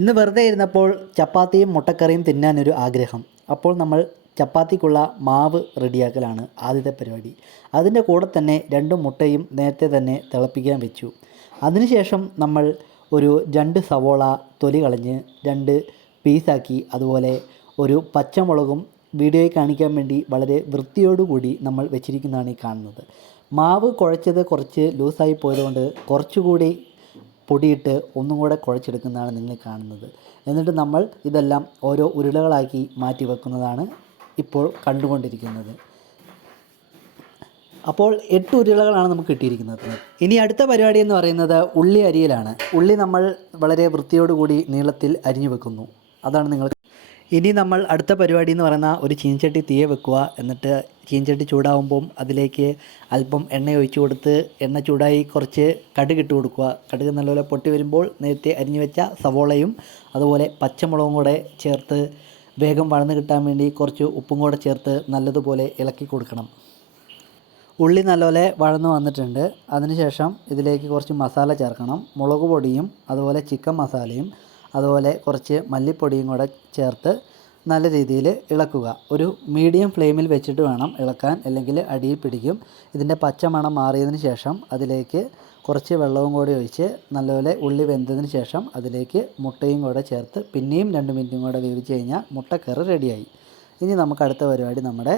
ഇന്ന് വെറുതെ ഇരുന്നപ്പോൾ ചപ്പാത്തിയും മുട്ടക്കറിയും തിന്നാനൊരു ആഗ്രഹം. അപ്പോൾ നമ്മൾ ചപ്പാത്തിക്കുള്ള മാവ് റെഡിയാക്കലാണ് ആദ്യത്തെ പരിപാടി. അതിന്റെ കൂടെ തന്നെ രണ്ട് മുട്ടയും നേരത്തെ തന്നെ തിളപ്പിക്കാൻ വെച്ചു. അതിനുശേഷം നമ്മൾ ഒരു രണ്ട് സവോള തൊലി കളഞ്ഞ് രണ്ട് പീസാക്കി അതുപോലെ ഒരു പച്ചമുളകും വീഡിയോയിൽ കാണിക്കാൻ വേണ്ടി വളരെ വൃത്തിയോടുകൂടി നമ്മൾ വെച്ചിരിക്കുന്നതാണ് ഈ കാണുന്നത്. മാവ് കുഴച്ചത് കുറച്ച് ലൂസായി പോയതുകൊണ്ട് കുറച്ചുകൂടി പൊടിയിട്ട് ഒന്നും കൂടെ കുഴച്ചെടുക്കുന്നതാണ് നിങ്ങൾ കാണുന്നത്. എന്നിട്ട് നമ്മൾ ഇതെല്ലാം ഓരോ ഉരുളകളാക്കി മാറ്റി വെക്കുന്നതാണ് ഇപ്പോൾ കണ്ടുകൊണ്ടിരിക്കുന്നത്. അപ്പോൾ എട്ട് ഉരുളകളാണ് നമുക്ക് കിട്ടിയിരിക്കുന്നത്. ഇനി അടുത്ത പരിപാടി എന്ന് പറയുന്നത് ഉള്ളി അരിയലാണ്. ഉള്ളി നമ്മൾ വളരെ വൃത്തിയോടുകൂടി നീളത്തിൽ അരിഞ്ഞു വെക്കുന്നു. അതാണ് നിങ്ങൾ ഇനി നമ്മൾ അടുത്ത പരിപാടി എന്ന് പറയുന്ന ഒരു ചീനച്ചട്ടി തീയെ വെക്കുക. എന്നിട്ട് ചീനച്ചട്ടി ചൂടാവുമ്പം അതിലേക്ക് അല്പം എണ്ണ ഒഴിച്ചു കൊടുത്ത് എണ്ണ ചൂടായി കുറച്ച് കടുക് ഇട്ട് കൊടുക്കുക. കടുക് നല്ലപോലെ പൊട്ടി വരുമ്പോൾ നേരത്തെ അരിഞ്ഞു വെച്ച സവോളയും അതുപോലെ പച്ചമുളകും കൂടെ ചേർത്ത് വേഗം വഴന്ന് കിട്ടാൻ വേണ്ടി കുറച്ച് ഉപ്പും കൂടെ ചേർത്ത് നല്ലതുപോലെ ഇളക്കി കൊടുക്കണം. ഉള്ളി നല്ലപോലെ വഴന്ന് വന്നിട്ടുണ്ട്. അതിനുശേഷം ഇതിലേക്ക് കുറച്ച് മസാല ചേർക്കണം. മുളക് പൊടിയും അതുപോലെ ചിക്കൻ മസാലയും അതുപോലെ കുറച്ച് മല്ലിപ്പൊടിയും കൂടെ ചേർത്ത് നല്ല രീതിയിൽ ഇളക്കുക. ഒരു മീഡിയം ഫ്ലെയിമിൽ വെച്ചിട്ട് വേണം ഇളക്കാൻ അല്ലെങ്കിൽ അടിയിൽ പിടിക്കും. ഇതിന്റെ പച്ചമണം മാറിയതിന് ശേഷം അതിലേക്ക് കുറച്ച് വെള്ളവും കൂടി ഒഴിച്ച് നല്ലപോലെ ഉള്ളി വെന്തതിന് ശേഷം അതിലേക്ക് മുട്ടയും കൂടെ ചേർത്ത് പിന്നെയും രണ്ട് മിനിറ്റും കൂടെ വേവിച്ച് കഴിഞ്ഞാൽ മുട്ടക്കറി റെഡിയായി. ഇനി നമുക്ക് അടുത്ത പരിപാടി നമ്മുടെ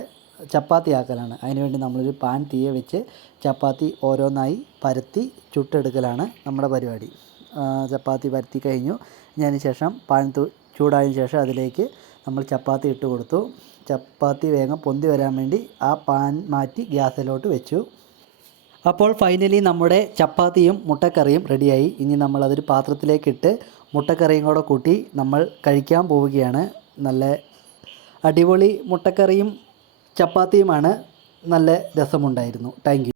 ചപ്പാത്തി ആക്കലാണ്. അതിനുവേണ്ടി നമ്മളൊരു പാൻ തീയെ വെച്ച് ചപ്പാത്തി ഓരോന്നായി പരത്തി ചുട്ടെടുക്കലാണ് നമ്മുടെ പരിപാടി. ചപ്പാത്തി പരത്തി കഴിഞ്ഞു. ഞാൻ ശേഷം പാൻ ചൂടായതിനു ശേഷം അതിലേക്ക് നമ്മൾ ചപ്പാത്തി ഇട്ട് കൊടുത്തു. ചപ്പാത്തി വേഗം പൊന്തി വരാൻ വേണ്ടി ആ പാൻ മാറ്റി ഗ്യാസിലോട്ട് വെച്ചു. അപ്പോൾ ഫൈനലി നമ്മുടെ ചപ്പാത്തിയും മുട്ടക്കറിയും റെഡിയായി ഇനി നമ്മൾ അതൊരു പാത്രത്തിലേക്കിട്ട് മുട്ടക്കറിയും കൂടെ കൂട്ടി നമ്മൾ കഴിക്കാൻ പോവുകയാണ്. നല്ല അടിപൊളി മുട്ടക്കറിയും ചപ്പാത്തിയുമാണ്. നല്ല രസമുണ്ടായിരുന്നു. താങ്ക്